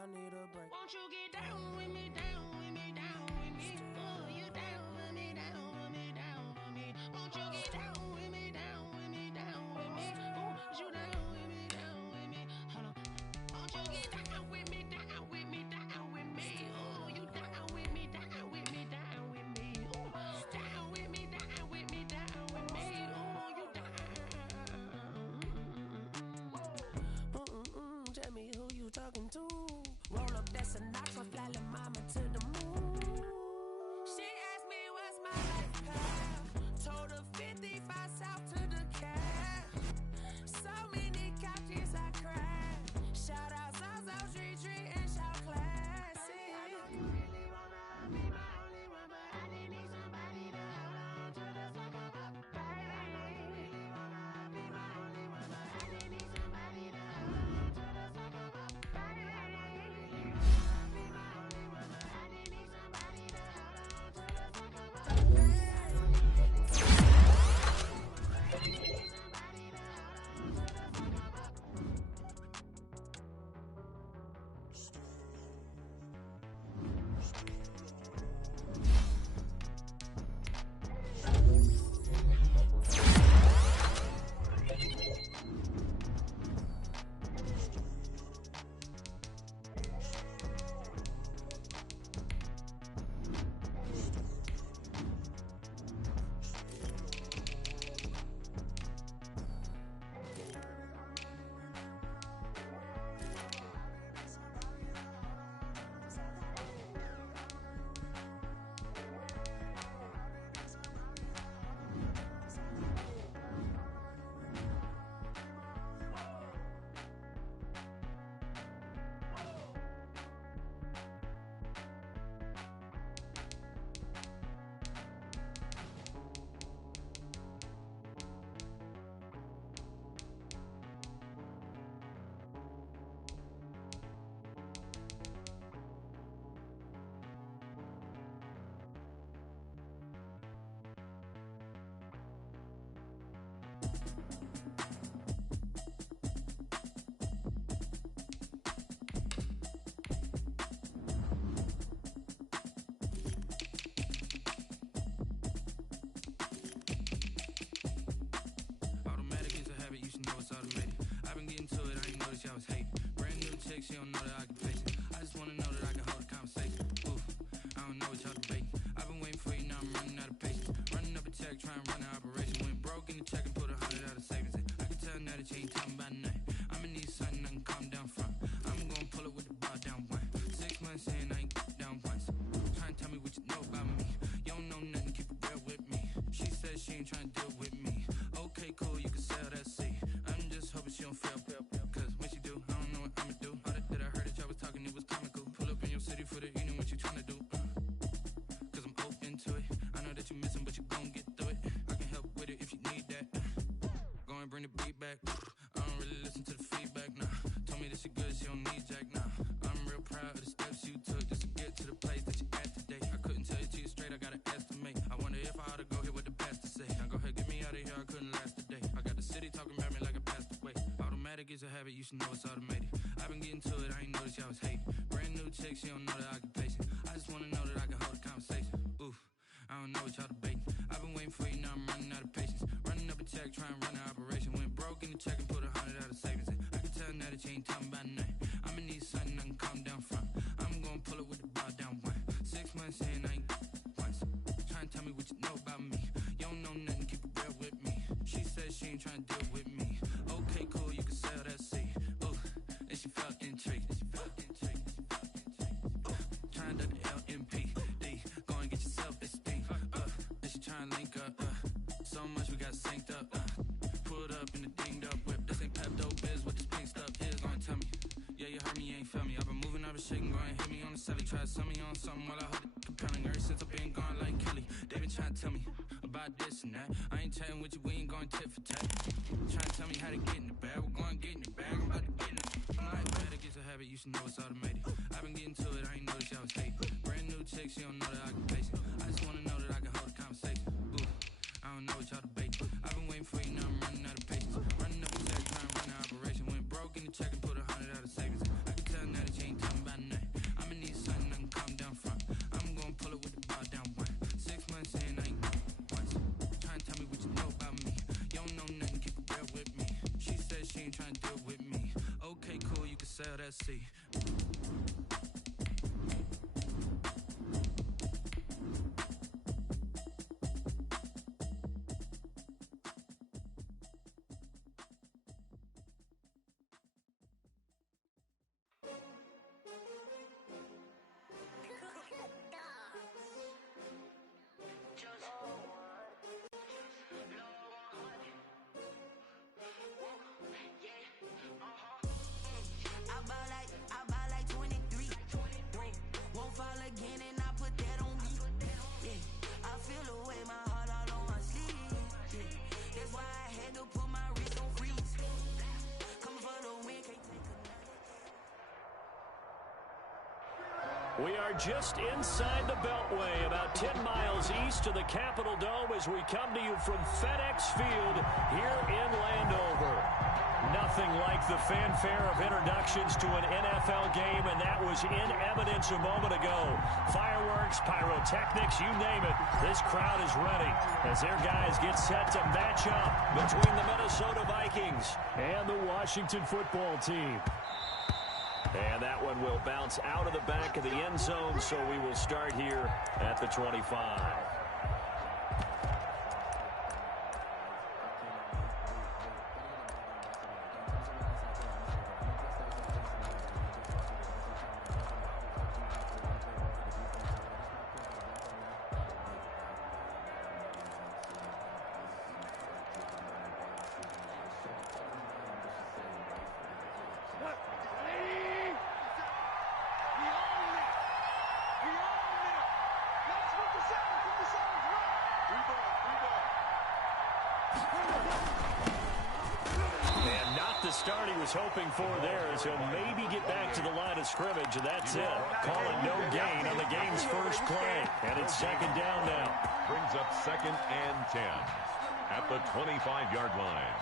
I need a break. Won't you get down with me, down with me, down with me? Oh, you down with me, down with me, down with me. Won't you get down with me, down with me, down with me? Oh, you down with me, down with me? Hold on. Won't you get down with me, down with me, down with me? Oh, you down with me, down with me, down with me? Oh, down with me, down with me, down with me? Oh, you down. Tell me who you talking to. Roll up that Sinatra, fly la mama to the moon. She asked me what's my life path. Told her 55 south to the cab. So many couches I cried. Shout out Zazo, Tree Tree, and shout classic. I know you really wanna be my only one, but I didn't need somebody to hold on to the second up, baby. I know you really wanna be my only one, but I didn't need somebody to hold on to the second up, baby. I know you really wanna be my only one, but I didn't need somebody to hold on to the second up, baby. I know you really wanna be my only one, but I didn't need somebody to hold on to the second up. Automatic is a habit, you should know it's automated. I've been getting to it, I ain't noticed y'all was hating. Brand new chick, she don't know that I can face it. I just wanna know that I can hold a conversation. Ooh, I don't know what y'all debating. I've been waiting for you, now I'm running out of patience. Running up a check, trying to run an operation. Went broke in the check and put 100 out of savings in. I can tell now that you ain't talking about nothing. I'ma need something I can calm down from. I'm gonna pull it with the bar down one. 6 months in, I ain't down once. Trying to tell me what you know about me. You don't know nothing, keep it real with me. She said she ain't trying to deal with me. Okay, cool, you can sell that seat. I'm just hoping she don't fail. Cause when she do, I don't know what I'ma do. All that I heard that y'all was talking, it was comical. Pull up in your city for the evening, what you tryna do? Cause I'm open to it. I know that you missing, but you gon' get through it. I can help with it if you need that. Go and bring the beat back. I don't really listen to the feedback, nah. Told me that she good, she don't need Jack, nah. I'm real proud of the steps you took just to get to the place that you at today. I couldn't tell you to you straight, I gotta estimate. I wonder if I ought to go here with the pastor say. Now go ahead, get me out of here, I couldn't last a day. I got the city talking about me like I passed away. Automatic is a habit, you should know it's automated. I've been getting to it, I ain't noticed y'all was hating. Brand new chick, she don't know the occupation. I just wanna know that I can hold a conversation. Ooh, I don't know what y'all debating. I've been waiting for you, now I'm running out of patience. Running up a check, trying to run an operation. Went broke in the check and put 100 out of savings in. I can tell now that you ain't talking about nothing. I'ma need something I can calm down from. I'm gonna pull it with the bar down one. 6 months in, I ain't once. Trying to tell me what you know about me. You don't know nothing, keep it real with me. She said she ain't trying to deal with me. Okay, cool, you can sell that seat. Ooh, and she felt intrigued. Trying to duck the LMPD. Go and get your self-esteem. And she trying to link up. So much we got synced up. Pulled up in the dinged up whip. This ain't Pepto Biz, what this pink stuff is. Gonna tell me. Yeah, you heard me, you ain't felt me. I've been moving, I've been shaking, go and hit me on the celly. Try to sell me on something while I hold it compelling. Ever since I've been gone like Kelly, they been trying to tell me about this and that. I ain't chatting with you, we ain't going tit for tat. Trying to tell me how to get in the bag, we're going to get in the bag. I'm about to get in it. I'm like, automatic is a habit, you should know it's automated. I've been getting to it, I ain't noticed y'all was hating. Brand new chick, she don't know the occupation. I just wanna know that I can hold a conversation. Ooh, I don't know what y'all debating. I've been waiting for you, now I'm running out of patience. Running up a check, trying to run an operation. Went broke in the check and put 100 out of savings. I can tell now that you ain't talking about sail that sea. I buy like 23. Won't fall again and I put that on me. Yeah, I feel the way, my heart all on my sleeve. Yeah, that's why I had to put my wrist on freeze. Coming for the win, can't take another. We are just inside the Beltway, about 10 miles east of the Capitol Dome as we come to you from FedEx Field here in Landover. Nothing like the fanfare of introductions to an NFL game, and that was in evidence a moment ago. Fireworks, pyrotechnics, you name it. This crowd is ready as their guys get set to match up between the Minnesota Vikings and the Washington football team. And that one will bounce out of the back of the end zone, so we will start here at the 25. And not the start he was hoping for there, as he'll maybe get back to the line of scrimmage, and that's it. Calling no gain on the game's first play, and it's second down now. Brings up 2nd and 10 at the 25-yard line.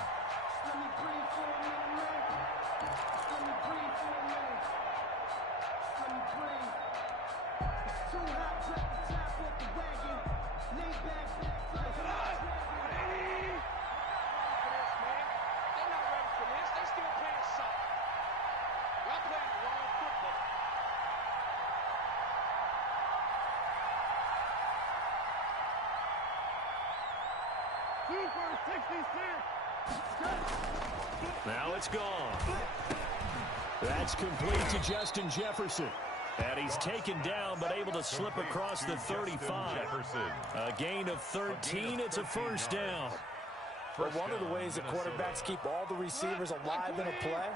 Now it's gone. That's complete to Justin Jefferson. And he's taken down, but able to slip across the 35. A gain of 13. It's a first down. But one of the ways that quarterbacks keep all the receivers alive in a play,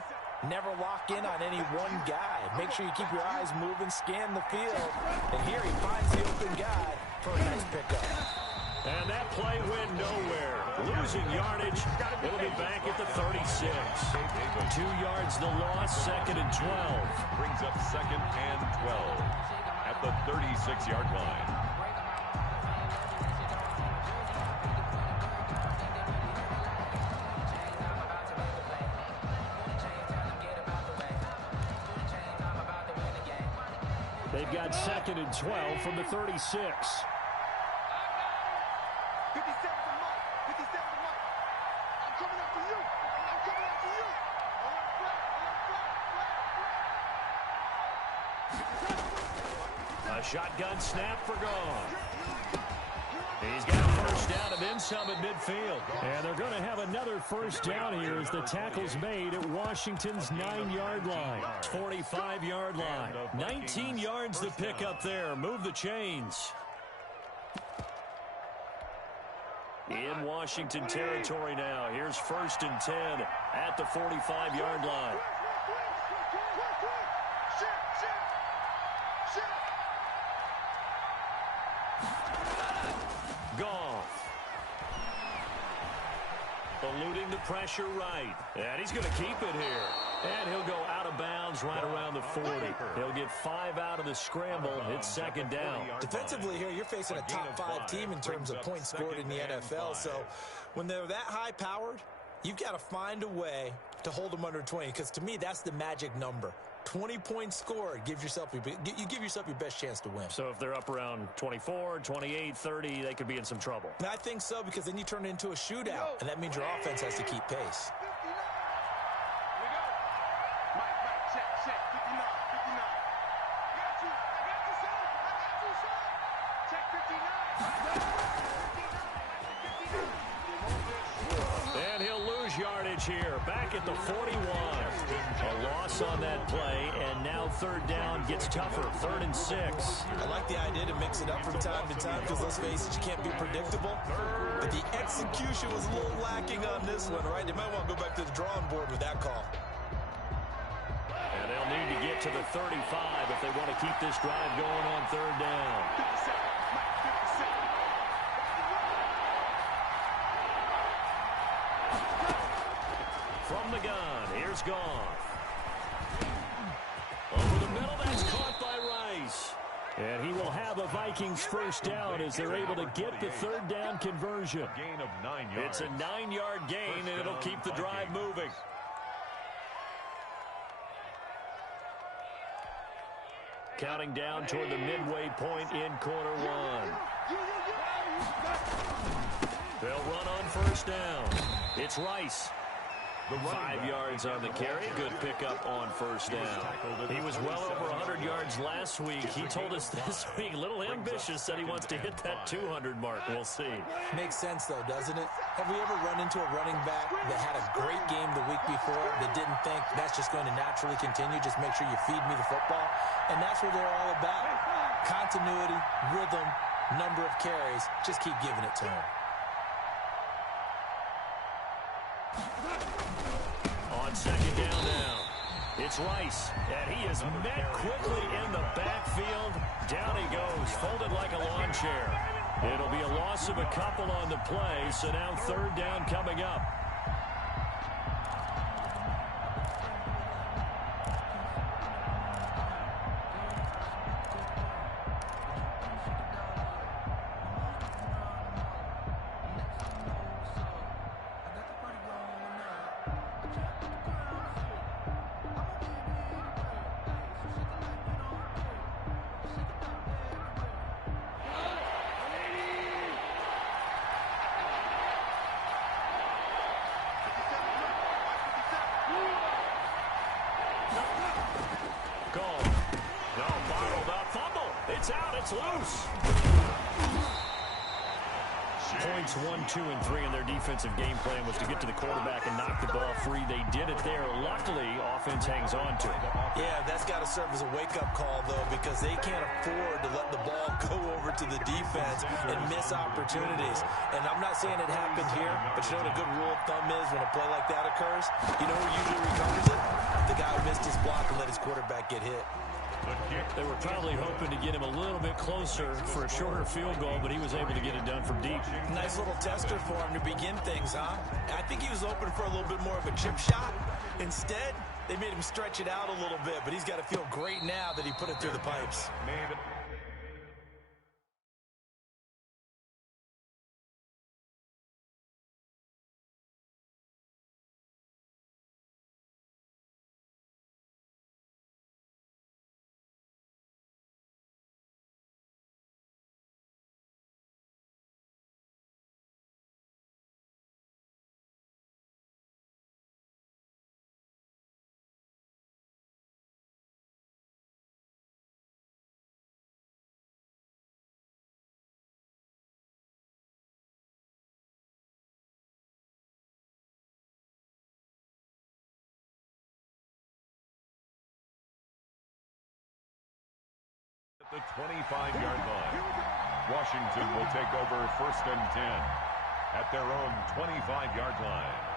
never lock in on any one guy. Make sure you keep your eyes moving, scan the field. And here he finds the open guy for a nice pickup. And that play went nowhere. Losing yardage. It'll be back at the 36. 2 yards the loss, 2nd and 12. Brings up 2nd and 12 at the 36-yard line. They've got 2nd and 12 from the 36. A shotgun snap for gone. He's got a first down and then some at midfield. And they're going to have another first down here as the tackle's made at Washington's 9-yard line. 45-yard line. 19 yards to pick up there. Move the chains. In Washington territory now. Here's 1st and 10 at the 45-yard line. Goff. Eluding the pressure right. And he's going to keep it here. And he'll go out of bounds right around the 40. He'll get 5 out of the scramble. It's 2nd down. Defensively here, you're facing a top 5 team in terms of points scored in the NFL. So when they're that high-powered, you've got to find a way to hold them under 20. Because to me, that's the magic number. 20 points scored, you give yourself your best chance to win. So if they're up around 24, 28, 30, they could be in some trouble. And I think so, because then you turn it into a shootout, and that means your offense has to keep pace. Mike, check. And he'll lose yardage here. Back at the 41. A loss on that play, and now third down gets tougher. 3rd and 6. I like the idea to mix it up from time to time because, let's face it, you can't be predictable. But the execution was a little lacking on this one, right? They might want to go back to the drawing board with that call. And they'll need to get to the 35 if they want to keep this drive going on third down. From the gun, here's Goff. Over the middle, that's caught by Rice. And he will have a Vikings first down as they're able to get the third down conversion. Gain of 9 yards. It's a 9-yard gain, and it'll keep the drive moving. Counting down toward the midway point in quarter one. They'll run on first down. It's Rice. 5 yards on the carry. Good pickup on first down. He was well over 100 yards last week. He told us this week, a little ambitious, said he wants to hit that 200 mark. We'll see. Makes sense, though, doesn't it? Have we ever run into a running back that had a great game the week before that didn't think that's just going to naturally continue? Just make sure you feed me the football. And that's what they're all about. Continuity, rhythm, number of carries. Just keep giving it to him. On second down now, it's Rice, and he is met quickly in the backfield. Down he goes, folded like a lawn chair. It'll be a loss of a couple on the play, so now third down coming up. It's out. It's loose. Points 1, 2, and 3 in their defensive game plan was to get to the quarterback and knock the ball free. They did it there. Luckily, offense hangs on to it. Yeah, that's got to serve as a wake-up call, though, because they can't afford to let the ball go over to the defense and miss opportunities. And I'm not saying it happened here, but you know what a good rule of thumb is when a play like that occurs? You know who usually recovers it? The guy who missed his block and let his quarterback get hit. They were probably hoping to get him a little bit closer for a shorter field goal, but he was able to get it done from deep. Nice little tester for him to begin things, huh? I think he was open for a little bit more of a chip shot. Instead, they made him stretch it out a little bit, but he's got to feel great now that he put it through the pipes. The 25-yard line. Washington will take over 1st and 10 at their own 25-yard line.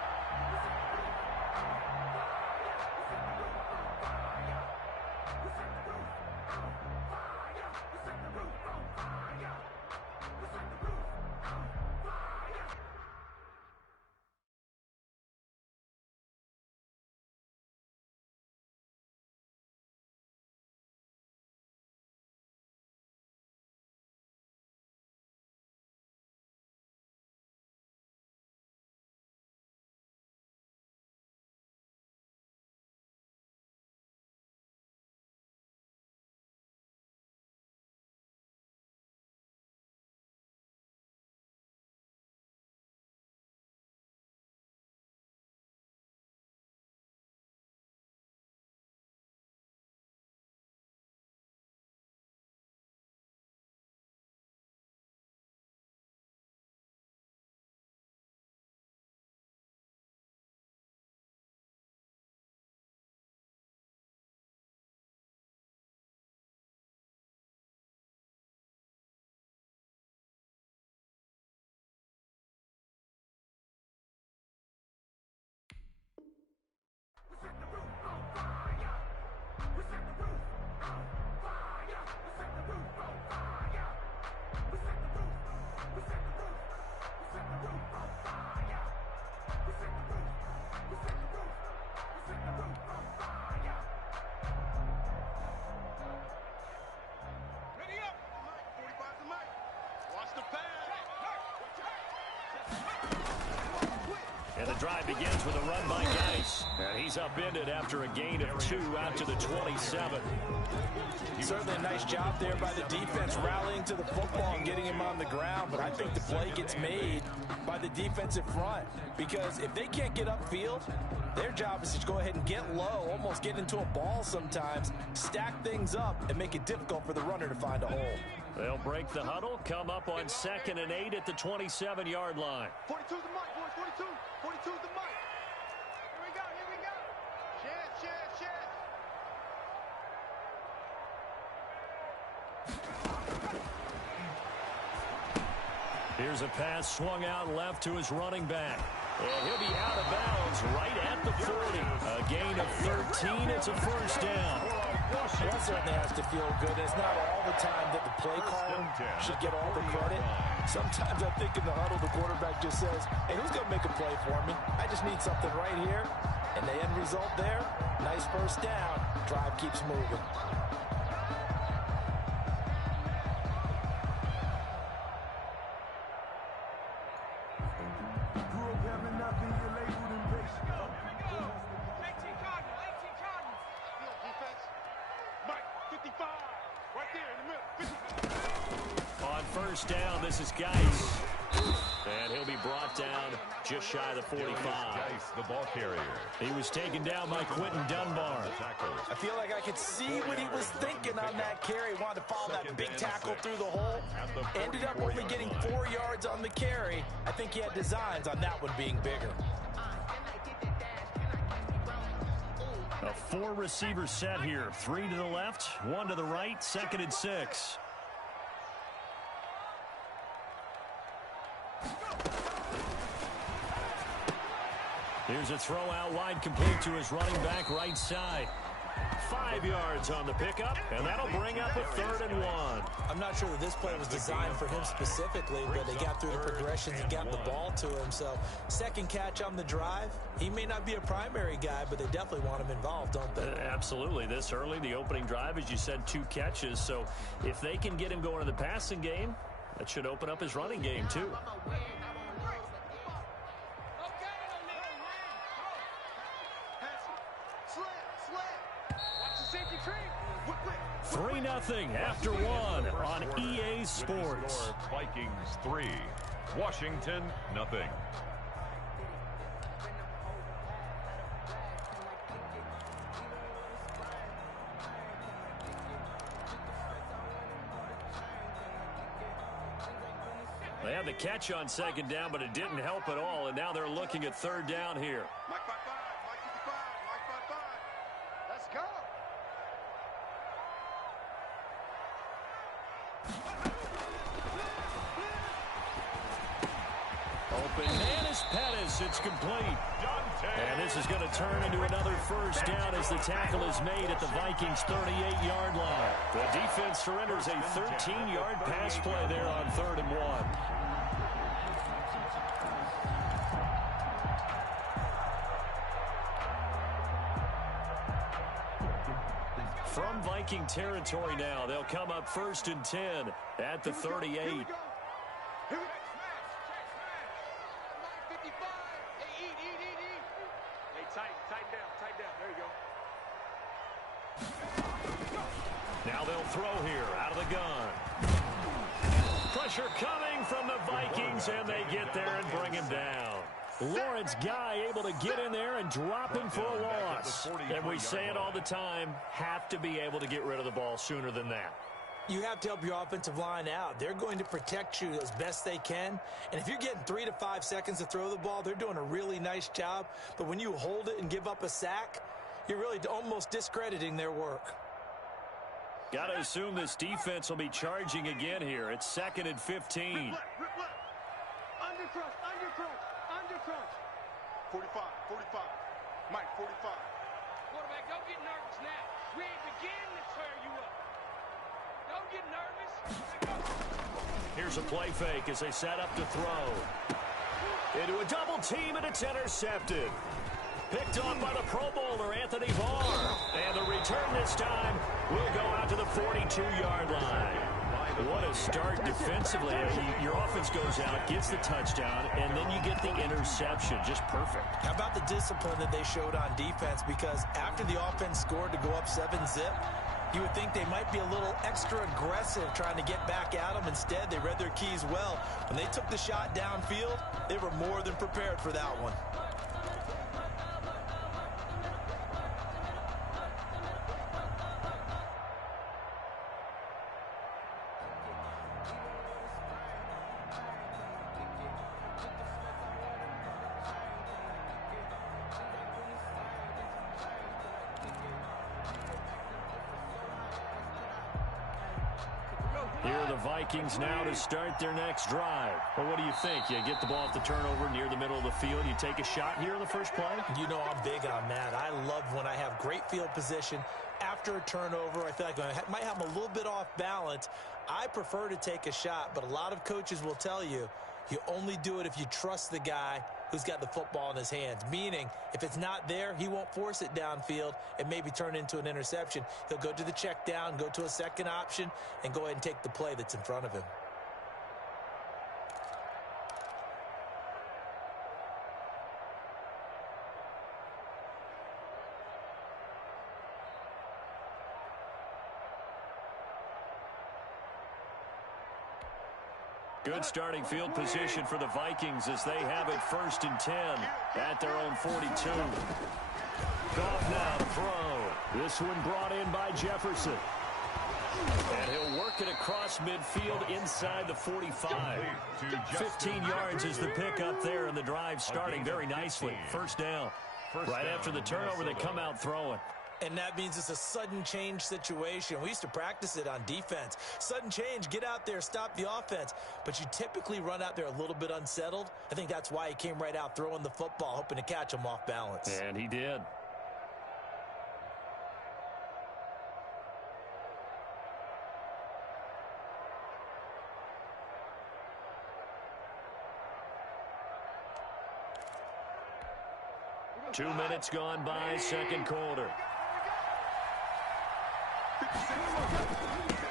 the drive begins with a run by Geis. And he's upended after a gain of 2 out to the 27. Certainly a nice job there by the defense rallying to the football and getting him on the ground. But I think the play gets made by the defensive front. Because if they can't get upfield, their job is to go ahead and get low, almost get into a ball sometimes, stack things up, and make it difficult for the runner to find a hole. They'll break the huddle, come up on 2nd and 8 at the 27-yard line. 42's the mic, boys. 42. 42's the mic. Here we go. Here we go. Chance. Here's a pass swung out left to his running back. And he'll be out of bounds right at the 40. A gain of 13. It's a first down. That certainly has to feel good. It's not all the time that the play caller should get all the credit. Sometimes I think in the huddle, the quarterback just says, hey, who's going to make a play for me? I just need something right here. And the end result there, nice first down. Drive keeps moving. First down, this is Geis. And he'll be brought down just shy of the 45. Geis, the ball carrier. He was taken down by Quentin Dunbar. I feel like I could see what he was thinking on that carry. Wanted to follow that big tackle through the hole. Ended up only getting 4 yards on the carry. I think he had designs on that one being bigger. A 4-receiver set here. 3 to the left, 1 to the right, 2nd and 6. Here's a throw out wide, complete to his running back right side. 5 yards on the pickup, and that'll bring up a 3rd and 1. I'm not sure that this play was designed for him specifically, but they got through the progressions and got the ball to him. So, second catch on the drive. He may not be a primary guy, but they definitely want him involved, don't they? Absolutely. This early, the opening drive, as you said, 2 catches. So, if they can get him going in the passing game, that should open up his running game, too. 3-0 after 1 on EA Sports. Vikings 3, Washington nothing. They had the catch on 2nd down, but it didn't help at all, and now they're looking at 3rd down here. Mike 55, Mike 55, Mike 55. Let's go. Open man is Pettis. It's complete. And this is going to turn into another first down as the tackle is made at the Vikings' 38-yard line. The defense surrenders a 13-yard pass play there on 3rd and 1. From Viking territory now, they'll come up 1st and 10 at the 38. Now they'll throw here out of the gun. Pressure coming from the Vikings, and they get there and bring him down. Lawrence Guy able to get in there and drop him for a loss. And we say it all the time, have to be able to get rid of the ball sooner than that. You have to help your offensive line out. They're going to protect you as best they can. And if you're getting 3 to 5 seconds to throw the ball, they're doing a really nice job. But when you hold it and give up a sack, you're really almost discrediting their work. Got to assume this defense will be charging again here. It's 2nd and 15. Undercrush. 45. Mike, 45. Quarterback, don't get nervous now. We ain't beginning to tear you up. Don't get nervous. Here's a play fake as they set up to throw. Into a double team, and it's intercepted. Picked off by the Pro Bowler, Anthony Barr. And the return this time will go out to the 42-yard line. What a start defensively. Your offense goes out, gets the touchdown, and then you get the interception. Just perfect. How about the discipline that they showed on defense? Because after the offense scored to go up 7-zip, you would think they might be a little extra aggressive trying to get back at them. Instead, they read their keys well. When they took the shot downfield, they were more than prepared for that one. Here are the Vikings now to start their next drive. Well, what do you think? You get the ball at the turnover near the middle of the field. You take a shot here in the first play? You know I'm big on that. I love when I have great field position after a turnover. I feel like I might have a little bit off balance. I prefer to take a shot, but a lot of coaches will tell you, you only do it if you trust the guy who's got the football in his hands. Meaning, if it's not there, he won't force it downfield and maybe turn into an interception. He'll go to the check down, go to a second option, and go ahead and take the play that's in front of him. Good starting field position for the Vikings as they have it 1st and 10 at their own 42. Goff now to throw. This one brought in by Jefferson. And he'll work it across midfield inside the 45. 15 yards is the pickup there, and the drive starting very nicely. First down. Right after the turnover, they come out throwing. And that means it's a sudden change situation. We used to practice it on defense. Sudden change, get out there, stop the offense. But you typically run out there a little bit unsettled. I think that's why he came right out throwing the football, hoping to catch him off balance. And he did. Two minutes gone by, second quarter.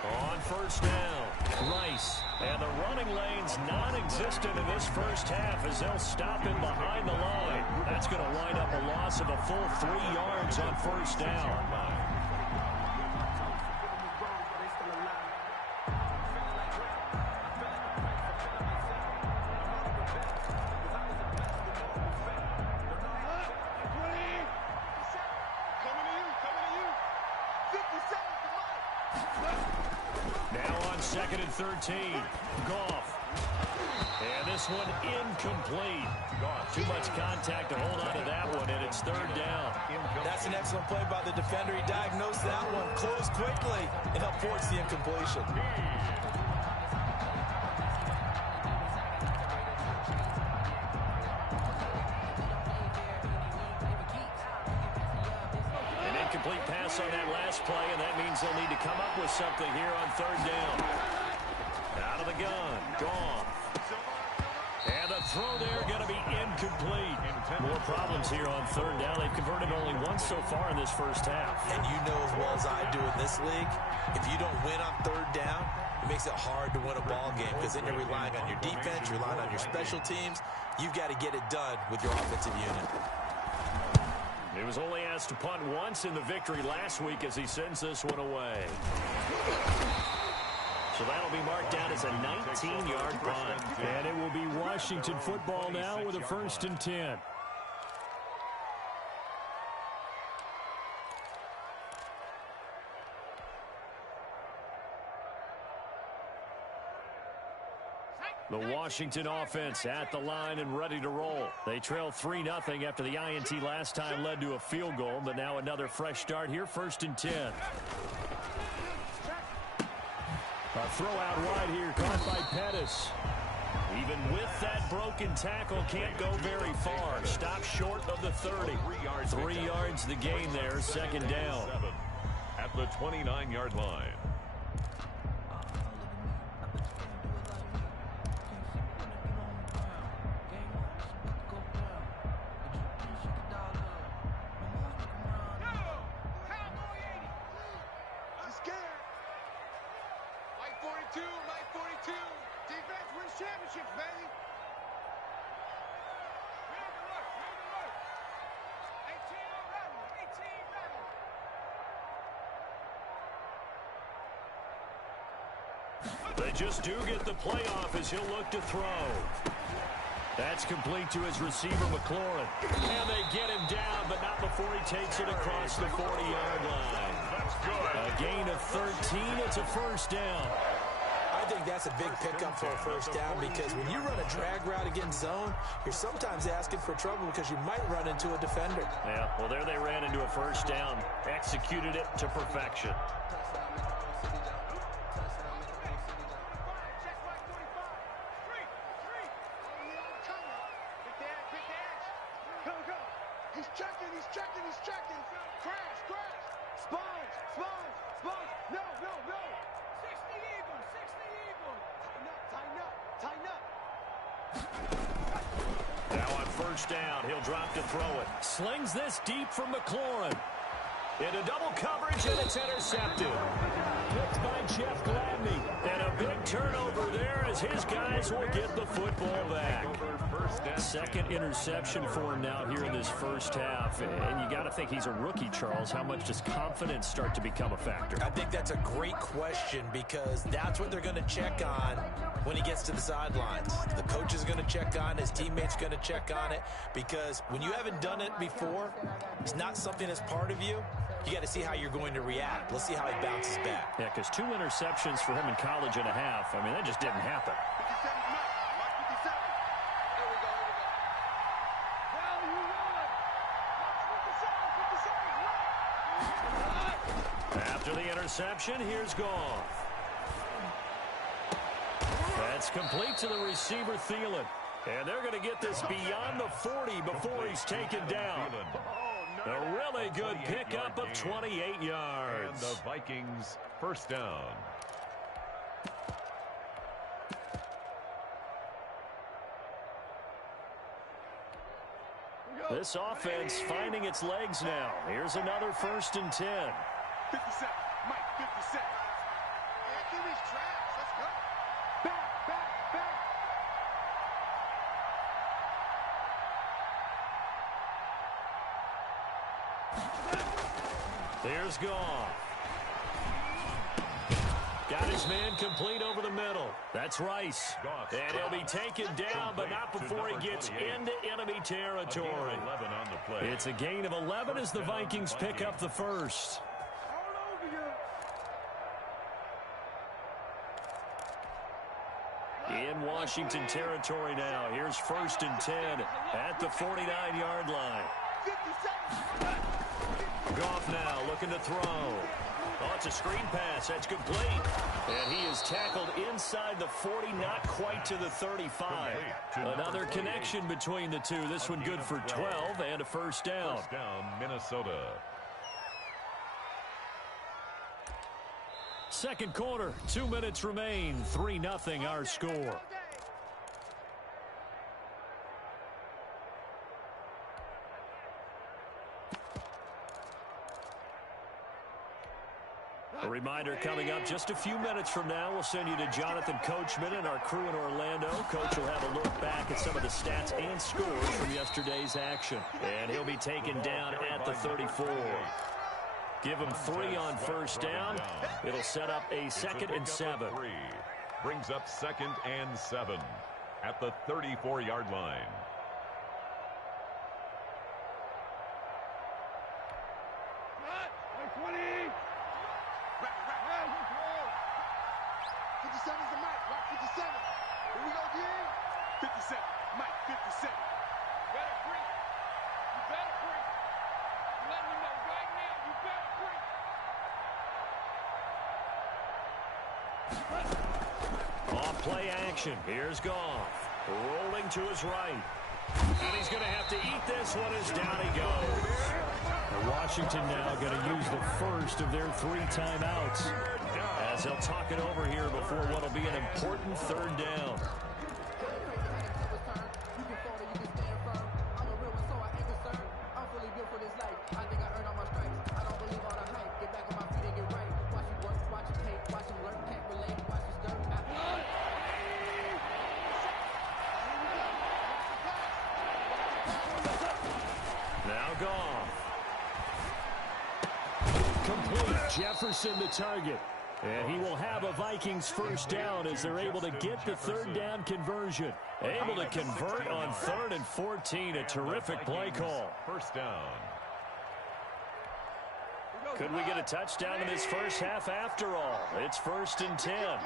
On first down, Rice. And the running lane's non-existent in this first half as they'll stop him behind the line. That's going to wind up a loss of a full 3 yards on first down. Now on 2nd and 13, Goff. And this one incomplete. Too much contact to hold on to that one, and it's 3rd down. That's an excellent play by the defender. He diagnosed that one, closed quickly, and helped force the incompletion. Complete pass on that last play, and that means they'll need to come up with something here on 3rd down. Out of the gun, Goff. And the throw there going to be incomplete. More problems here on 3rd down. They've converted only once so far in this first half. And you know as well as I do in this league, if you don't win on 3rd down, it makes it hard to win a ball game because then you're relying on your defense, you're relying on your special teams. You've got to get it done with your offensive unit. He was only asked to punt once in the victory last week as he sends this one away. So that'll be marked down as a 19-yard punt. And it will be Washington football now with a 1st and 10. The Washington offense at the line and ready to roll. They trail 3-0 after the INT last time led to a field goal, but now another fresh start here, 1st and 10. A throw out wide here, caught by Pettis. Even with that broken tackle, can't go very far. Stop short of the 30. 3 yards the gain there, 2nd down. At the 29-yard line. 42, Mike 42. Defense wins championships, baby. Read the work, read the work. 18 on that one, 18 that one. They just do get the playoff as he'll look to throw. That's complete to his receiver, McLaurin. And they get him down, but not before he takes it across the 40-yard line. That's good. A gain of 13. It's a first down. I think that's a big pickup for a first down because when you run a drag route against zone, you're sometimes asking for trouble because you might run into a defender. Yeah, well, there they ran into a first down. Executed it to perfection. He's checking. Crash. Sponge. No. 60 Eagles, 60 Eagles. Tighten up. Now on first down, he'll drop to throw it. Slings this deep from McLaurin. Into double coverage, and it's intercepted. Picked by Jeff Gladney. And a big turnover there as his guys will get the football back. Second interception for him now here in this first half. And you got to think he's a rookie, Charles. How much does confidence start to become a factor? I think that's a great question because that's what they're going to check on when he gets to the sidelines. The coach is going to check on, his teammates going to check on it because when you haven't done it before, it's not something that's part of you. You got to see how you're going to react. Let's see how he bounces back. Yeah, because 2 interceptions for him in college and a half. I mean, that just didn't happen. 57, Mark 57. There we go. Well, you won. 57 is right. After the interception, here's Goff. That's complete to the receiver, Thielen. And they're going to get this beyond the 40 before he's taken down. A really good pickup of 28 yards. And the Vikings first down. This offense finding its legs now. Here's another 1st and 10. 57, Mike 57. Yeah, give these traps. Let's go. Back. Here's Goff. Got his man complete over the middle. That's Rice. And he'll be taken down, but not before he gets into enemy territory. It's a gain of 11 as the Vikings pick up the first. In Washington territory now. Here's 1st and 10 at the 49-yard line. Goff now looking to throw. Oh, it's a screen pass. That's complete. And he is tackled inside the 40, not quite to the 35. Another connection between the two. This one good for 12 and a first down. First down, Minnesota. Second quarter, 2 minutes remain. 3-0 our score. A reminder coming up just a few minutes from now. We'll send you to Jonathan Coachman and our crew in Orlando. Coach will have a look back at some of the stats and scores from yesterday's action. And he'll be taken down at the 34. Give him 3 on first down. It'll set up a 2nd and 7. Brings up 2nd and 7 at the 34-yard line. Off play action. Here's Goff. Rolling to his right. And he's going to have to eat this one as down he goes. Washington now going to use the first of their 3 timeouts as they'll talk it over here before what will be an important 3rd down. Jefferson the target. And he will have a Vikings first down as they're able to get the third down conversion. Able to convert on 3rd and 14. A terrific play call. First down. Could we get a touchdown in this first half after all? It's 1st and 10.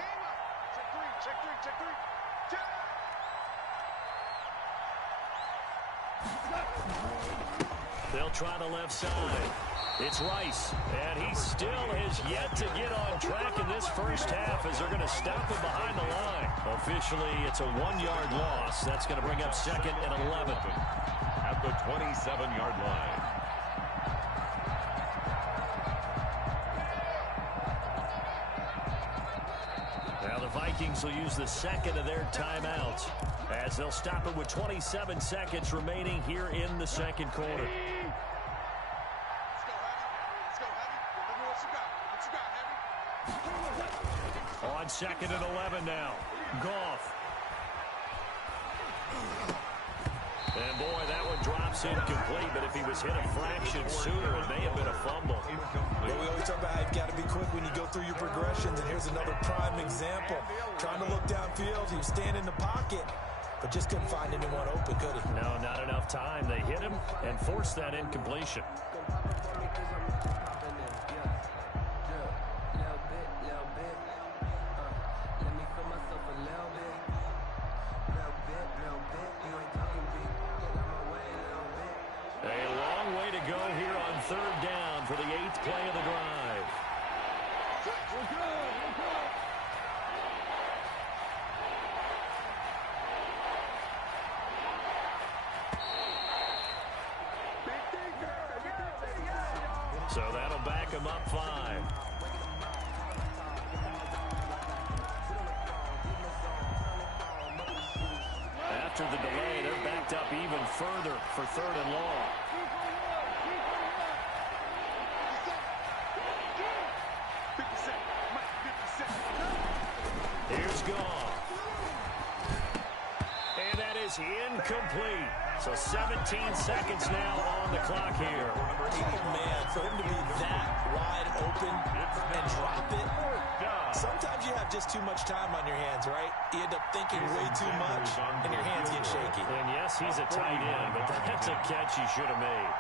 They'll try the left side. It's Rice, and he still has yet to get on track in this first half as they're going to stop him behind the line. Officially, it's a 1-yard loss. That's going to bring up 2nd and 11. At the 27-yard line. Now the Vikings will use the second of their timeouts as they'll stop it with 27 seconds remaining here in the second quarter. On 2nd and 11 now. Goff. And boy, that one drops incomplete, but if he was hit a fraction sooner, it may have been a fumble. Well, we always talk about how you've got to be quick when you go through your progressions, and here's another prime example. Trying to look downfield, he was standing in the pocket, but just couldn't find anyone open, could he? No, not enough time. They hit him and forced that incompletion. Third down for the 8th play of the drive. So that'll back him up 5. After the delay, they're backed up even further for 3rd and long. Here's Goff. And that is incomplete. So 17 seconds now on the clock here. Oh, man, for him to be that wide open and drop it. Sometimes you have just too much time on your hands, right? You end up thinking way too much, and your hands get shaky. And yes, he's a tight end, but that's a catch he should have made.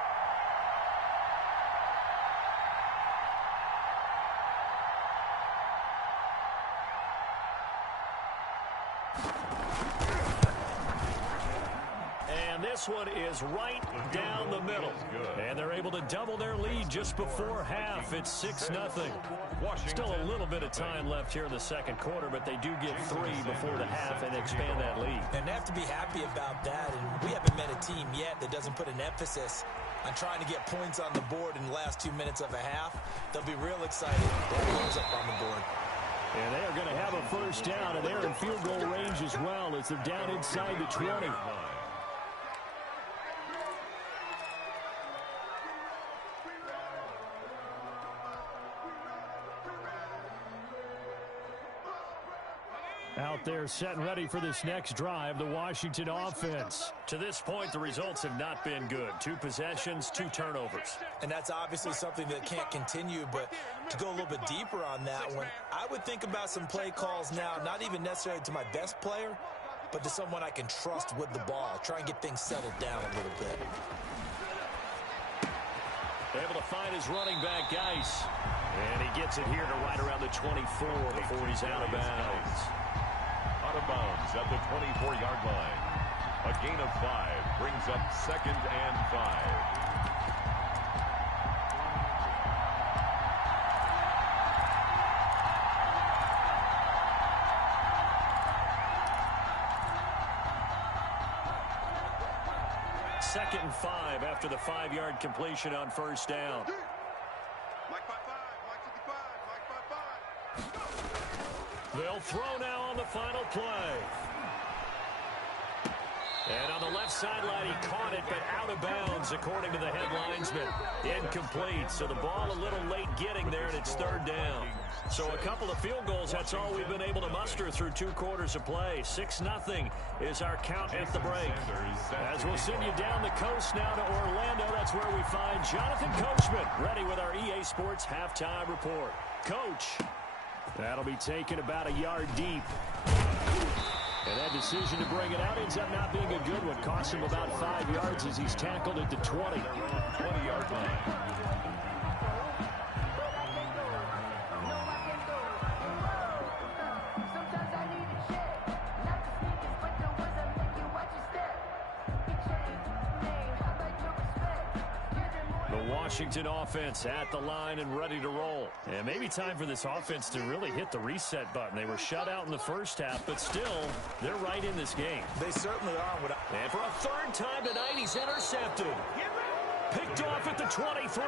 This one is right down the middle. And they're able to double their lead just before half. It's 6-0. Still a little bit of time left here in the second quarter, but they do get 3 before the half and expand that lead. And they have to be happy about that. And we haven't met a team yet that doesn't put an emphasis on trying to get points on the board in the last 2 minutes of a half. They'll be real excited to have points up on the board. And they are going to have a first down, and they're in field goal range as well as they're down inside the 20. Out there set and ready for this next drive, the Washington offense. To this point, the results have not been good. 2 possessions, 2 turnovers. And that's obviously something that can't continue, but to go a little bit deeper on that one, I would think about some play calls now, not even necessarily to my best player, but to someone I can trust with the ball. Try and get things settled down a little bit. Able to find his running back, Geis. And he gets it here to right around the 24 before he's out of bounds. Out of bounds at the 24-yard line. A gain of 5 brings up 2nd and 5. Second and 5 after the 5-yard completion on first down. They'll throw now on the final play. And on the left sideline, he caught it, but out of bounds, according to the head linesman. Incomplete, so the ball a little late getting there, and it's third down. So a couple of field goals, that's all we've been able to muster through 2 quarters of play. 6-0 is our count at the break. As we'll send you down the coast now to Orlando, that's where we find Jonathan Coachman, ready with our EA Sports halftime report. Coach, that'll be taken about a yard deep. And that decision to bring it out ends up not being a good one. Costs him about 5 yards as he's tackled at the 20. 20-yard line. Washington offense at the line and ready to roll. And maybe time for this offense to really hit the reset button. They were shut out in the first half, but still, they're right in this game. They certainly are. And for a third time tonight, he's intercepted. Picked off at the 23.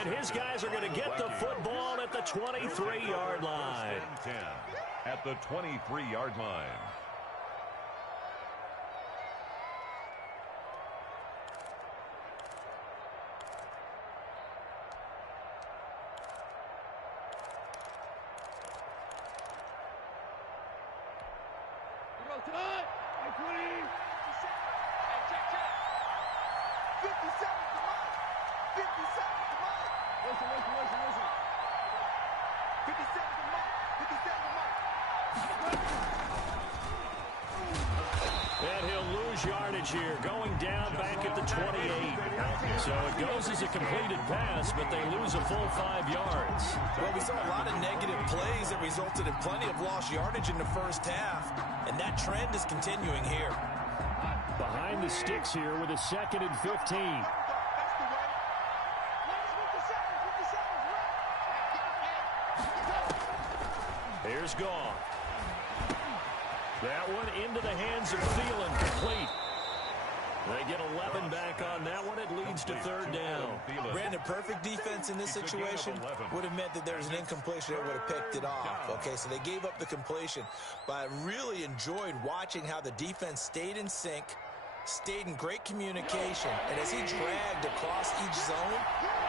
And his guys are going to get the football at the 23-yard line. 10 at the 23-yard line. And he'll lose yardage here, going down back at the 28. So it goes as a completed pass, but they lose a full 5 yards. Well, we saw a lot of negative plays that resulted in plenty of lost yardage in the first half, and that trend is continuing here. Behind the sticks here with a 2nd and 15. Here's Goff. That one into the hands of Thielen, complete. They get 11 back on that one. It leads to third down. Brandon, perfect defense in this situation would have meant that there's an incompletion that would have picked it off. Okay, so they gave up the completion. But I really enjoyed watching how the defense stayed in sync, stayed in great communication. And as he dragged across each zone,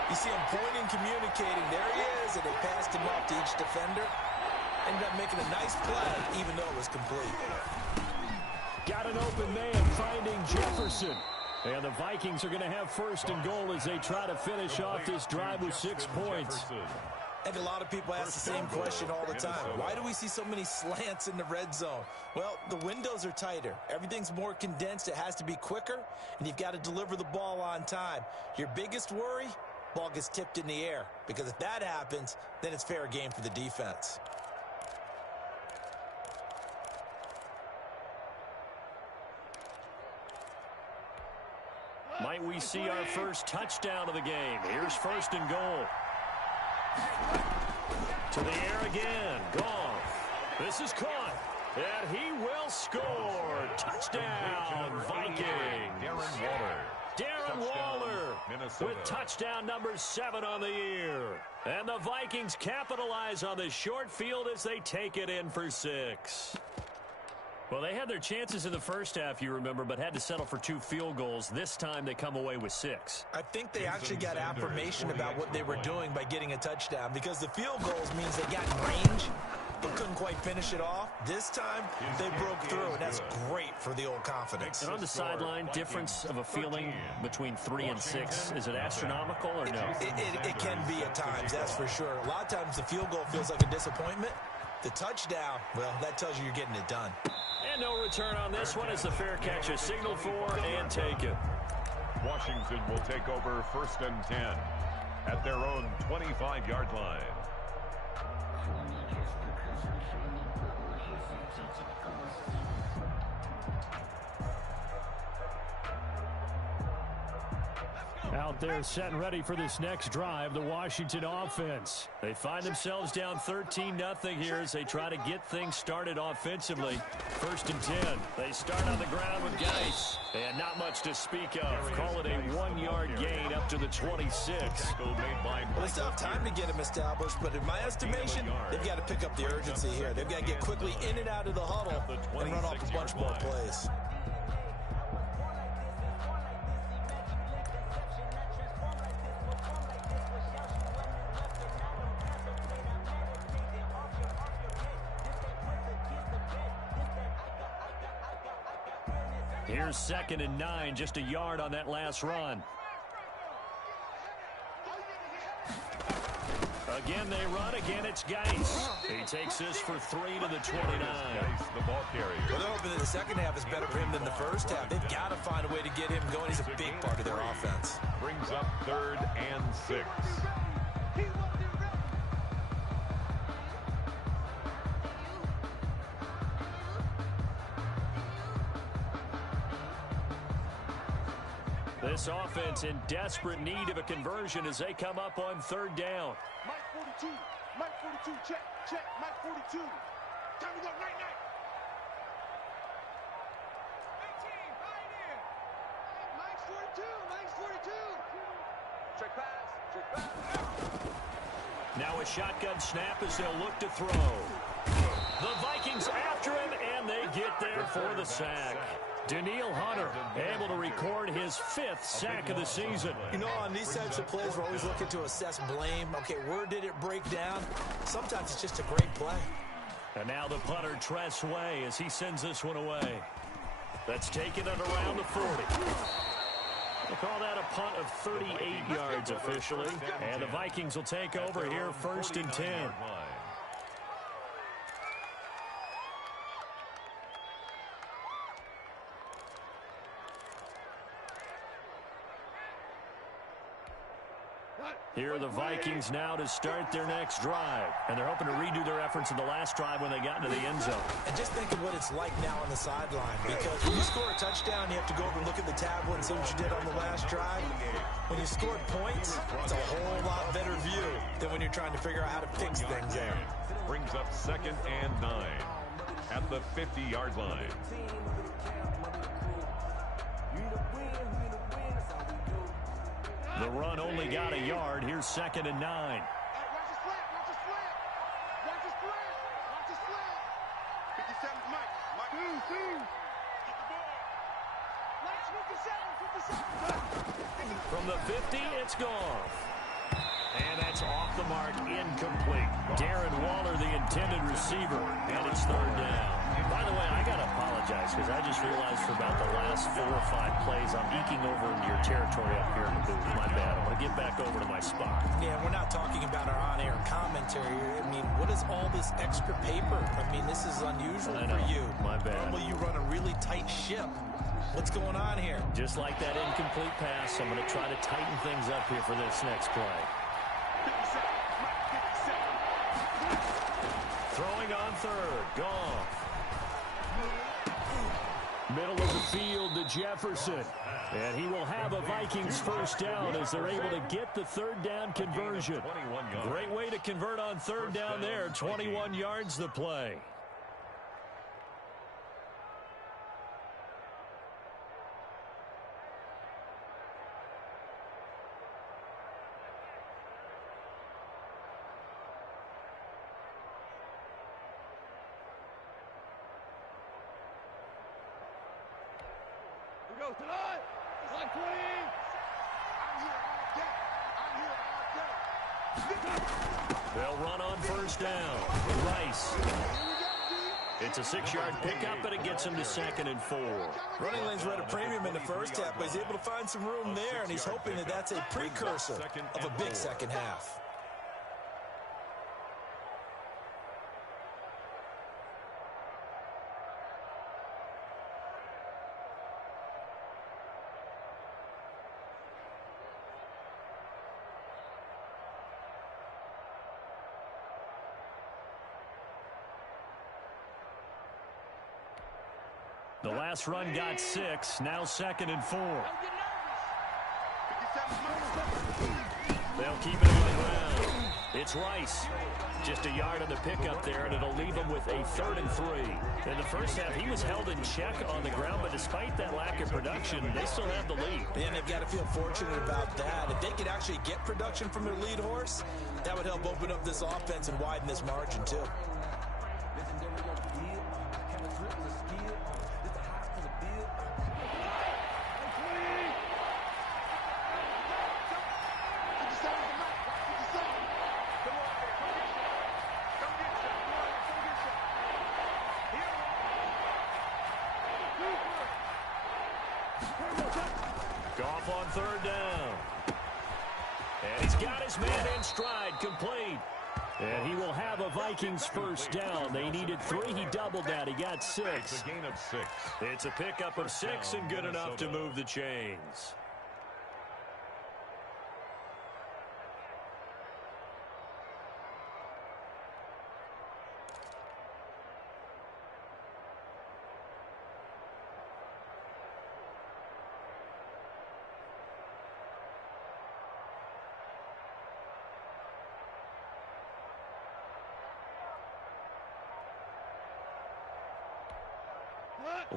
you see him pointing, communicating. There he is, and they passed him off to each defender. Ended up making a nice play, even though it was complete. Got an open man, finding Jefferson. And the Vikings are going to have 1st and goal as they try to finish off this drive with 6 points. I think a lot of people ask the same question all the time. Why do we see so many slants in the red zone? Well, the windows are tighter. Everything's more condensed. It has to be quicker, and you've got to deliver the ball on time. Your biggest worry, ball gets tipped in the air. Because if that happens, then it's fair game for the defense. Might we see our first touchdown of the game? Here's 1st and goal. To the air again. Goff. This is caught. And he will score. Touchdown, Vikings. Darren Waller with touchdown number 7 on the year. And the Vikings capitalize on the short field as they take it in for 6. Well, they had their chances in the first half, you remember, but had to settle for 2 field goals. This time they come away with 6. I think they actually got affirmation about what they were doing by getting a touchdown, because the field goals means they got in range but couldn't quite finish it off. This time they broke through, and that's great for the old confidence. And on the sideline, difference of a feeling between 3 and 6, is it astronomical or no? It can be at times, that's for sure. A lot of times the field goal feels like a disappointment. The touchdown, well, that tells you you're getting it done. And no return on this one as the fair catch is signaled for and taken. Washington will take over 1st and 10 at their own 25-yard line. Out there set and ready for this next drive, the Washington offense. They find themselves down 13-0 here as they try to get things started offensively. 1st and 10. They start on the ground with Geis. And not much to speak of. Call it a 1-yard gain up to the 26. Well, they still have time to get him established, but in my estimation, they've got to pick up the urgency here. They've got to get quickly in and out of the huddle and run off a bunch more plays. Here's 2nd and 9, just a yard on that last run. Again, they run. Again, it's Geis. He takes this for 3 to the 29. The ball carrier. Well, they're hoping that the second half is better for him than the first half. They've got to find a way to get him going. He's a big part of their offense. Brings up 3rd and 6. This offense in desperate need of a conversion as they come up on 3rd down. Mike 42. Mike 42. Check. Check. Mike 42. Time to go. Night, night. 18. Right in. Mike's 42. Mike's 42. Check pass. Check pass. Now a shotgun snap as they'll look to throw. The Vikings after him, and they get there for the sack. Daniil Hunter able to record his 5th sack of the season. You know, on these types of plays, we're always looking to assess blame. Okay, where did it break down? Sometimes it's just a great play. And now the punter, Tress Way, as he sends this one away. That's taken at around the 40. We'll call that a punt of 38 yards officially. And the Vikings will take over here 1st and 10. Here are the Vikings now to start their next drive. And they're hoping to redo their efforts in the last drive when they got into the end zone. And just think of what it's like now on the sideline. Because when you score a touchdown, you have to go over and look at the tablet and see what you did on the last drive. When you scored points, it's a whole lot better view than when you're trying to figure out how to fix things there. Brings up 2nd and 9 at the 50-yard line. The run only got a yard. Here's 2nd and 9. Watch his flat. Watch his flat. Watch his flat. Watch his flat. 57's Mike. Mike. Get the ball. Mike's 57. From the 50, it's gone. And that's off the mark, incomplete. Darren Waller, the intended receiver, and it's 3rd down. By the way, I got to apologize because I just realized for about the last 4 or 5 plays, I'm eking over into your territory up here in the booth. My bad. I'm going to get back over to my spot. Yeah, we're not talking about our on-air commentary. I mean, what is all this extra paper? I mean, this is unusual for you. My bad. Normally you run a really tight ship. What's going on here? Just like that incomplete pass, I'm going to try to tighten things up here for this next play. Throwing on 3rd. Gone. Middle of the field to Jefferson. And he will have a Vikings 1st down as they're able to get the 3rd down conversion. Great way to convert on 3rd down there. 21 yards the play. Go tonight. It's like 20. I'm here all day. I'm here all day. They'll run on 1st down. Rice. It's a 6-yard pickup, but it gets him to 2nd and 4. Running lanes were at a premium in the first half, but he's able to find some room there, and he's hoping that that's a precursor of a big second half. The last run got 6. Now 2nd and 4. They'll keep it on the ground. It's Rice. Just a yard on the pickup there, and it'll leave him with a 3rd and 3. In the first half, he was held in check on the ground, but despite that lack of production, they still have the lead. And they've got to feel fortunate about that. If they could actually get production from their lead horse, that would help open up this offense and widen this margin, too. off on third down. And he's got his man in stride, complete. And he will have a Vikings first down. They needed 3. He doubled that. He got 6. It's a gain of 6. It's a pickup of 6 and good enough to move the chains.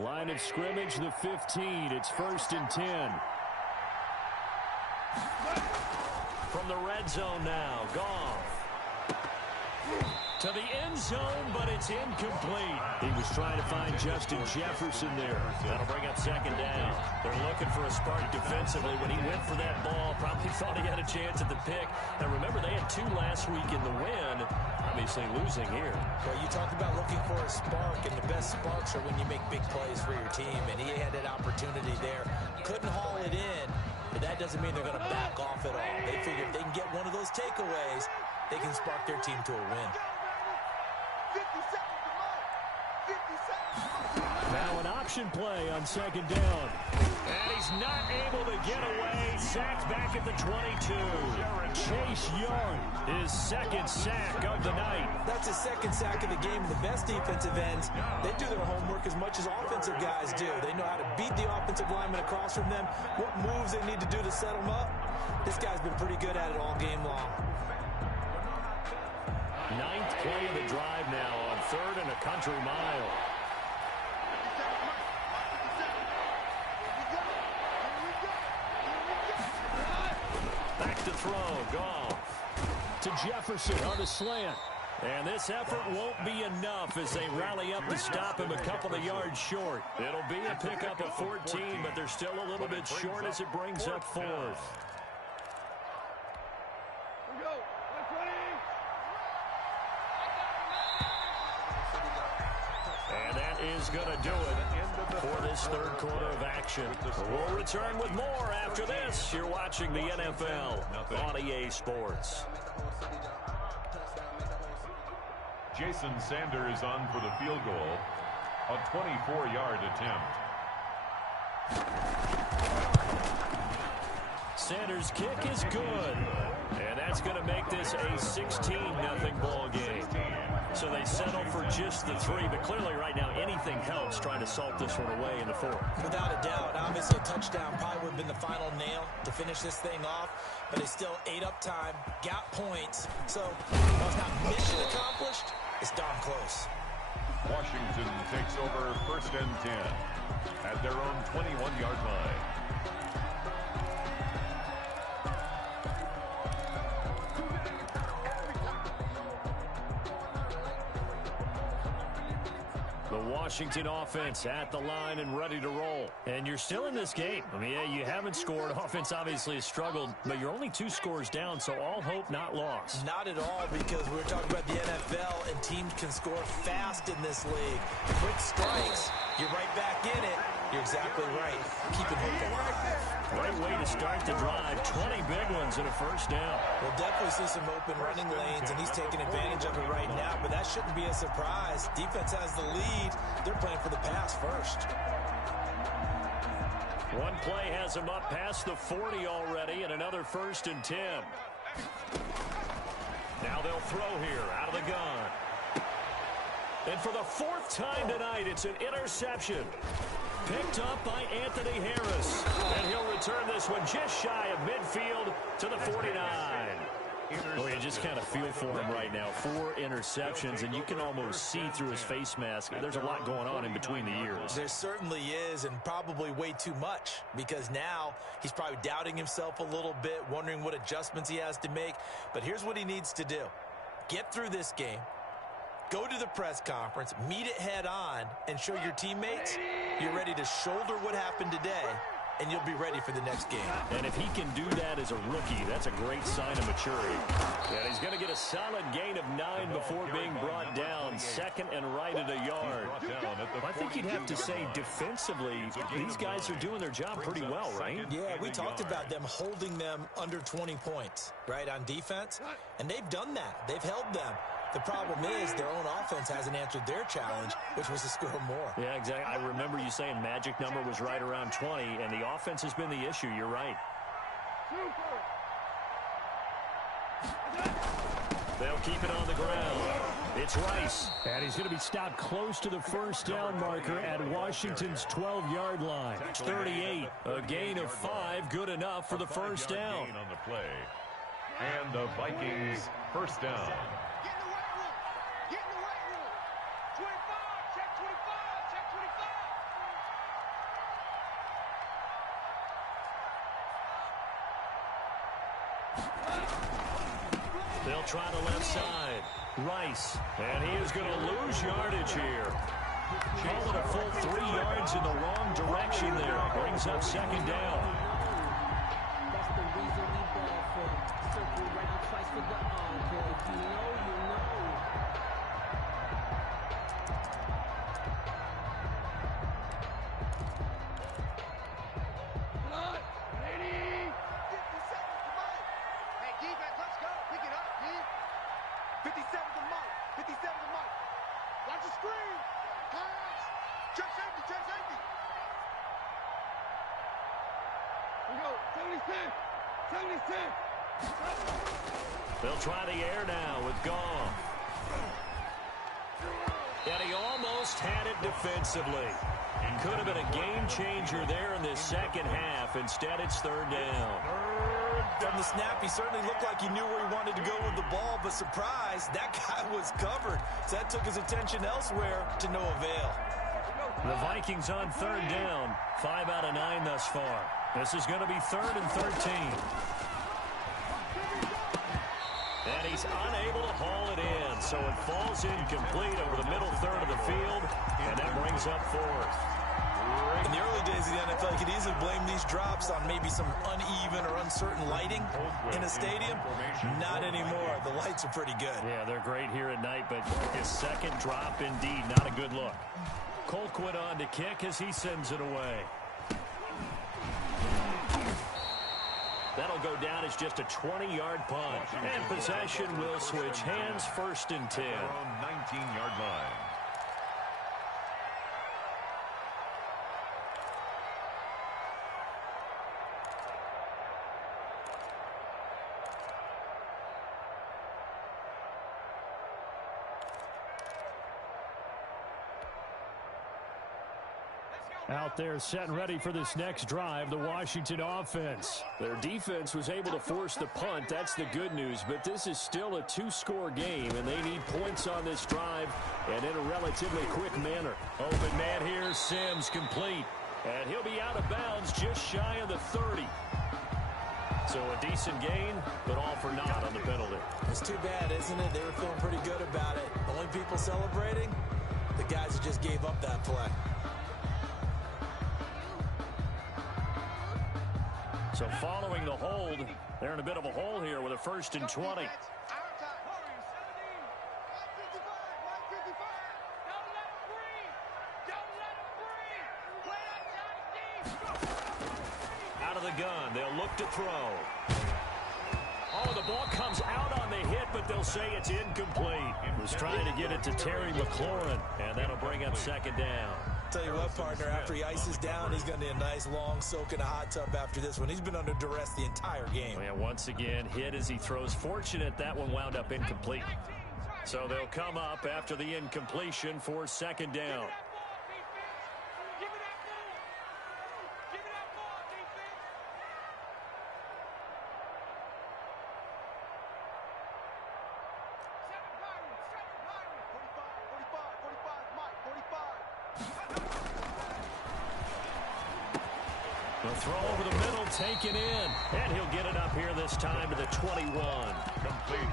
Line of scrimmage, the 15. It's 1st and 10. From the red zone now, Goff. To the end zone, but it's incomplete. He was trying to find Justin Jefferson there. That'll bring up 2nd down. They're looking for a spark defensively. When he went for that ball, probably thought he had a chance at the pick. And remember, they had 2 last week in the win. Obviously losing here. Well, you talked about looking for a spark, and the best sparks are when you make big plays for your team, and he had that opportunity there. Couldn't haul it in, but that doesn't mean they're going to back off at all. They figure if they can get one of those takeaways, they can spark their team to a win. 50 seconds to mark. 50 seconds. Now an option play on 2nd down. And he's not able to get away. Sacked back at the 22. Chase Young, his 2nd sack of the night. That's his 2nd sack of the game. The best defensive ends, they do their homework as much as offensive guys do. They know how to beat the offensive lineman across from them, what moves they need to do to set them up. This guy's been pretty good at it all game long. 9th play of the drive now on 3rd and a country mile. Back to throw, Goff. To Jefferson on the slant. And this effort won't be enough as they rally up to stop him a couple of yards short. It'll be a pickup of 14, but they're still a little bit short as it brings up 4th. And that is going to do it for this 3rd quarter of action. We'll return with more after this. You're watching the NFL on EA Sports. Jason Sanders on for the field goal. A 24-yard attempt. Sanders' kick is good. And that's going to make this a 16-0 ball game. So they settle for just the 3, but clearly right now anything helps trying to salt this one away in the 4th. Without a doubt, obviously a touchdown probably would have been the final nail to finish this thing off, but it's still ate up time, got points, so while it's not mission accomplished, it's darn close. Washington takes over 1st and 10 at their own 21-yard line. The Washington offense at the line and ready to roll. And you're still in this game. I mean, yeah, you haven't scored. Offense obviously has struggled, but you're only 2 scores down, so all hope not lost. Not at all, because we're talking about the NFL, and teams can score fast in this league. Quick strikes, you're right back in it. You're exactly right. Keep it hooked alive. Great way to start the drive. 20 big ones and a first down. We'll definitely see some open running lanes, and he's taking advantage of it right now, but that shouldn't be a surprise. Defense has the lead. They're playing for the pass first. One play has him up past the 40 already, and another 1st and 10. Now they'll throw here out of the gun. And for the 4th time tonight, it's an interception. Picked up by Anthony Harris. And he'll return this one just shy of midfield to the 49. Well, you just kind of feel for him right now. 4 interceptions, and you can almost see through his face mask. There's a lot going on in between the ears. There certainly is, and probably way too much, because now he's probably doubting himself a little bit, wondering what adjustments he has to make. But here's what he needs to do. Get through this game. Go to the press conference, meet it head on, and show your teammates you're ready to shoulder what happened today and you'll be ready for the next game. And if he can do that as a rookie, that's a great sign of maturity. And he's going to get a solid gain of 9 before being brought down. Second and right at a yard. I think you'd have to say defensively, these guys are doing their job pretty well, right? Yeah, we talked about them holding them under 20 points, right, on defense. And they've done that. They've held them. The problem is their own offense hasn't answered their challenge, which was to score more. Yeah, exactly. I remember you saying magic number was right around 20, and the offense has been the issue. You're right. They'll keep it on the ground. It's Rice. And he's going to be stopped close to the first down marker at Washington's 12-yard line. 38. A gain of 5, good enough for the first down. On the play. And the Vikings first down. Get in the weight room. Get in the weight room. 25. Check 25. Check 25. They'll try the left side. Rice. And he is going to lose yardage here. Call it a full 3 yards in the wrong direction there. Brings up second down. That's the reason we ball for. Circle round twice for the encore. If you know, you know. Blood. Ready. 50 seconds to Mike. Hey, defense, let's go. Pick it up, D. 50 seconds to Mike. 50 seconds to Mike. Watch the screen. Pass. Check safety. Check safety. We go. 76. 76. They'll try the air now with Goff. And he almost had it defensively. Could have been a game changer there in this second half. Instead, it's third down. From the snap, he certainly looked like he knew where he wanted to go with the ball, but surprise, that guy was covered. So that took his attention elsewhere to no avail. The Vikings on third down. 5 out of 9 thus far. This is going to be 3rd and 13. And he's unable to haul it in, so it falls incomplete over the middle third of the field, and that brings up 4th. In the early days of the NFL, you could easily blame these drops on maybe some uneven or uncertain lighting in a stadium. Not anymore. The lights are pretty good. Yeah, they're great here at night, but his second drop, indeed, not a good look. Colquitt on to kick as he sends it away. That'll go down as just a 20-yard punt. And possession will switch hands, 1st and 10. Their own 19-yard line. Out there set and ready for this next drive, the Washington offense. Their defense was able to force the punt. That's the good news. But this is still a 2-score game, and they need points on this drive and in a relatively quick manner. Open man here, Sims complete. And he'll be out of bounds just shy of the 30. So a decent gain, but all for naught on the penalty. It's too bad, isn't it? They were feeling pretty good about it. Only people celebrating, the guys who just gave up that play. So following the hold, they're in a bit of a hole here with a 1st and 20. Our time. 155. 155. Don't let him breathe. Don't let him breathe. Play outside, Out of the gun, they'll look to throw. Oh, the ball comes out on the hit, but they'll say it's incomplete. Was trying to get it to Terry McLaurin, and that'll bring up second down. Tell you what, partner, after he ices down, he's going to need a nice long soak in a hot tub after this one. He's been under duress the entire game. Yeah, once again, hit as he throws. Fortunate that one wound up incomplete. So they'll come up after the incompletion for second down. Give me that ball. Give me that ball, defense. Seven Pirates. 45, Mike, 45. The throw over the middle, taken in. And he'll get it up here this time to the 21.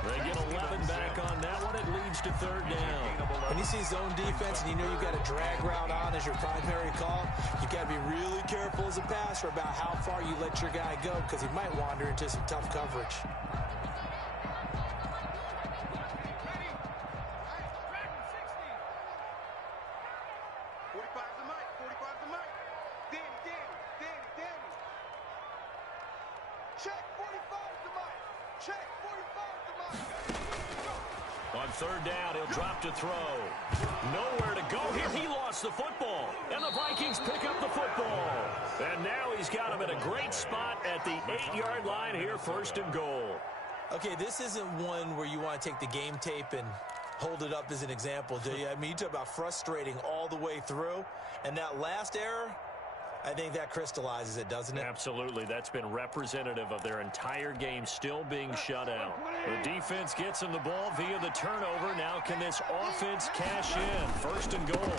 They get 11 back on that one. It leads to third down. When you see zone defense and you know you've got a drag route on as your primary call, you've got to be really careful as a passer about how far you let your guy go because he might wander into some tough coverage. On third down, he'll drop to throw. Nowhere to go here. He lost the football. And the Vikings pick up the football. And now he's got him in a great spot at the 8-yard line here, first and goal. Okay, this isn't one where you want to take the game tape and hold it up as an example, do you? I mean, you talk about frustrating all the way through. And that last error, I think that crystallizes it, doesn't it? Absolutely. That's been representative of their entire game still being shut out. The defense gets him the ball via the turnover. Now can this offense cash in? First and goal.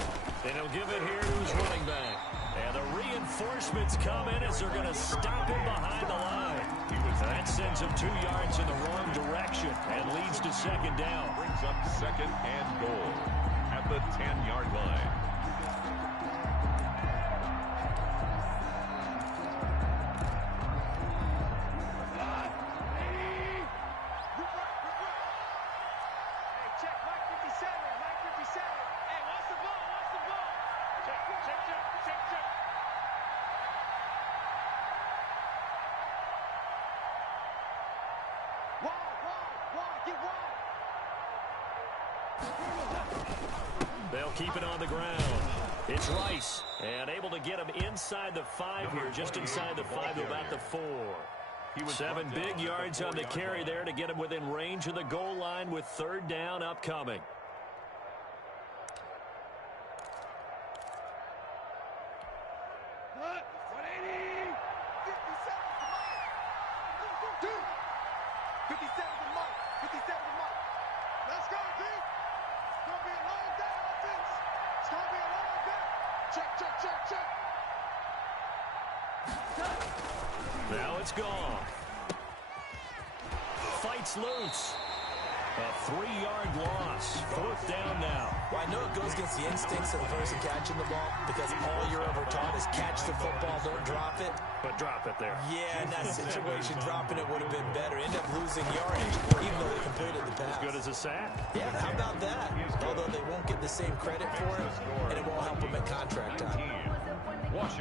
And he'll give it here to his running back. And the reinforcements come in as they're going to stop him behind the line. That sends him 2 yards in the wrong direction and leads to second down. Brings up second and goal at the 10-yard line. They'll keep it on the ground. It's Rice, and able to get him inside the 5 here, just inside the 5 to about the 4. 7 big yards on the carry there to get him within range of the goal line with third down upcoming. Now it's gone. Fights loose. A 3-yard loss. Fourth down now. Well, I know it goes against the instincts of the person catching the ball because all you're ever taught is catch the football, don't drop it. But drop it there. Yeah, in that situation, dropping it would have been better. End up losing yardage, even though they completed the pass. As good as a sack. Yeah, how about that? Although they won't get the same credit for it, and it won't help them at contract time.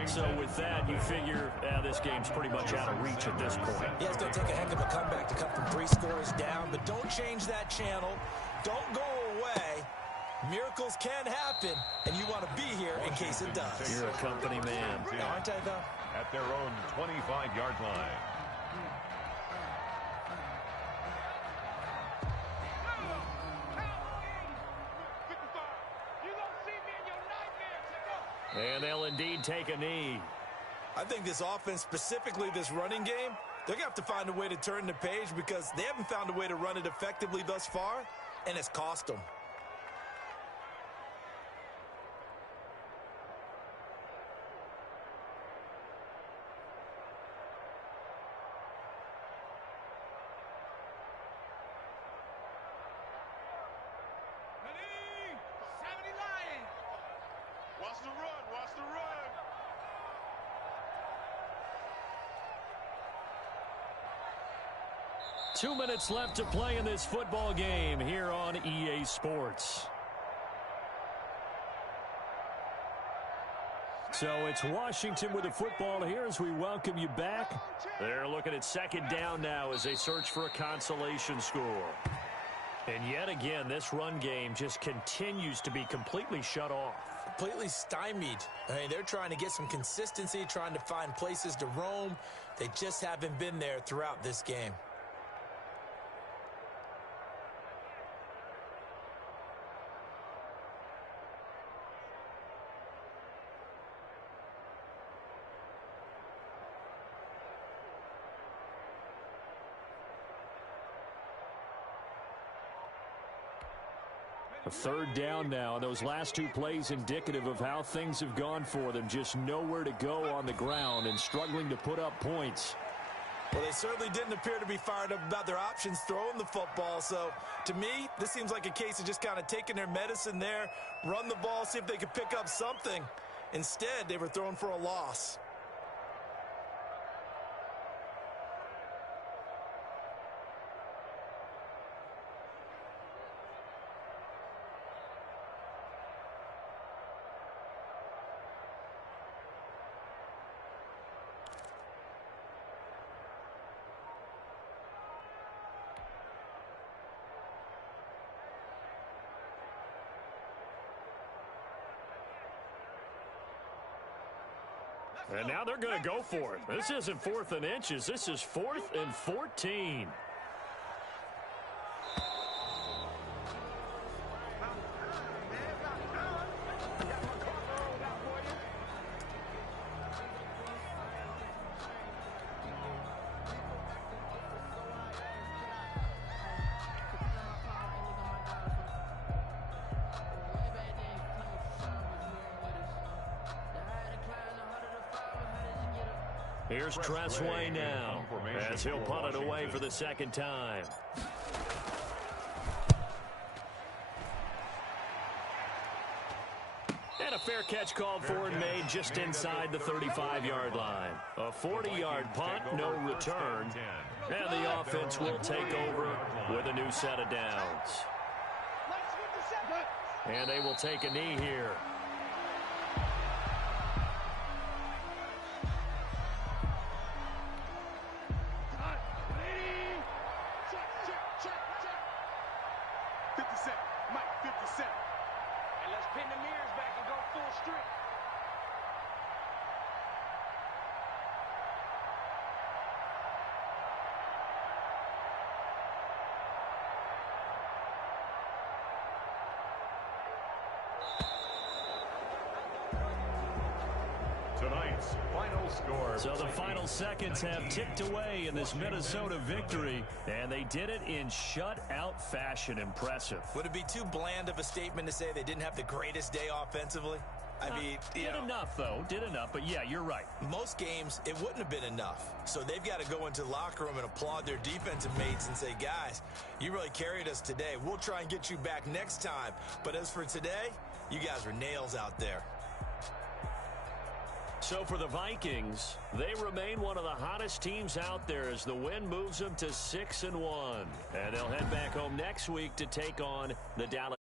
So with that, you figure this game's pretty much out of reach at this point. Yeah, it's going to take a heck of a comeback to cut from 3 scores down, but don't change that channel. Don't go away. Miracles can happen, and you want to be here in case it does. You're a company man. Aren't I, though? At their own 25-yard line. And they'll indeed take a knee. I think this offense, specifically this running game, they're going to have to find a way to turn the page because they haven't found a way to run it effectively thus far, and it's cost them. Watch the run, watch the run. Two minutes left to play in this football game here on EA Sports. So it's Washington with the football here as we welcome you back. They're looking at second down now as they search for a consolation score. And yet again, this run game just continues to be completely shut off. Completely stymied. I mean, they're trying to get some consistency, trying to find places to roam. They just haven't been there throughout this game. A third down now, and those last two plays indicative of how things have gone for them. Just nowhere to go on the ground and struggling to put up points. Well, they certainly didn't appear to be fired up about their options throwing the football. So, to me, this seems like a case of just kind of taking their medicine there, run the ball, see if they could pick up something. Instead, they were throwing for a loss. And now they're going to go for it. This isn't 4th and inches. This is 4th and 14. Here's Tressway now, as he'll punt it away for the second time. And a fair catch called for and made just inside the 35-yard line. A 40-yard punt, no return. And the offense will take over with a new set of downs. And they will take a knee here. Tonight's final score. So the final seconds have ticked away in this Minnesota victory, and they did it in shutout fashion. Impressive. Would it be too bland of a statement to say they didn't have the greatest day offensively? I mean, did enough, though. Did enough, but yeah, you're right. Most games, it wouldn't have been enough. So they've got to go into the locker room and applaud their defensive mates and say, guys, you really carried us today. We'll try and get you back next time. But as for today, you guys were nails out there. So for the Vikings, they remain one of the hottest teams out there as the win moves them to 6-1. And they'll head back home next week to take on the Dallas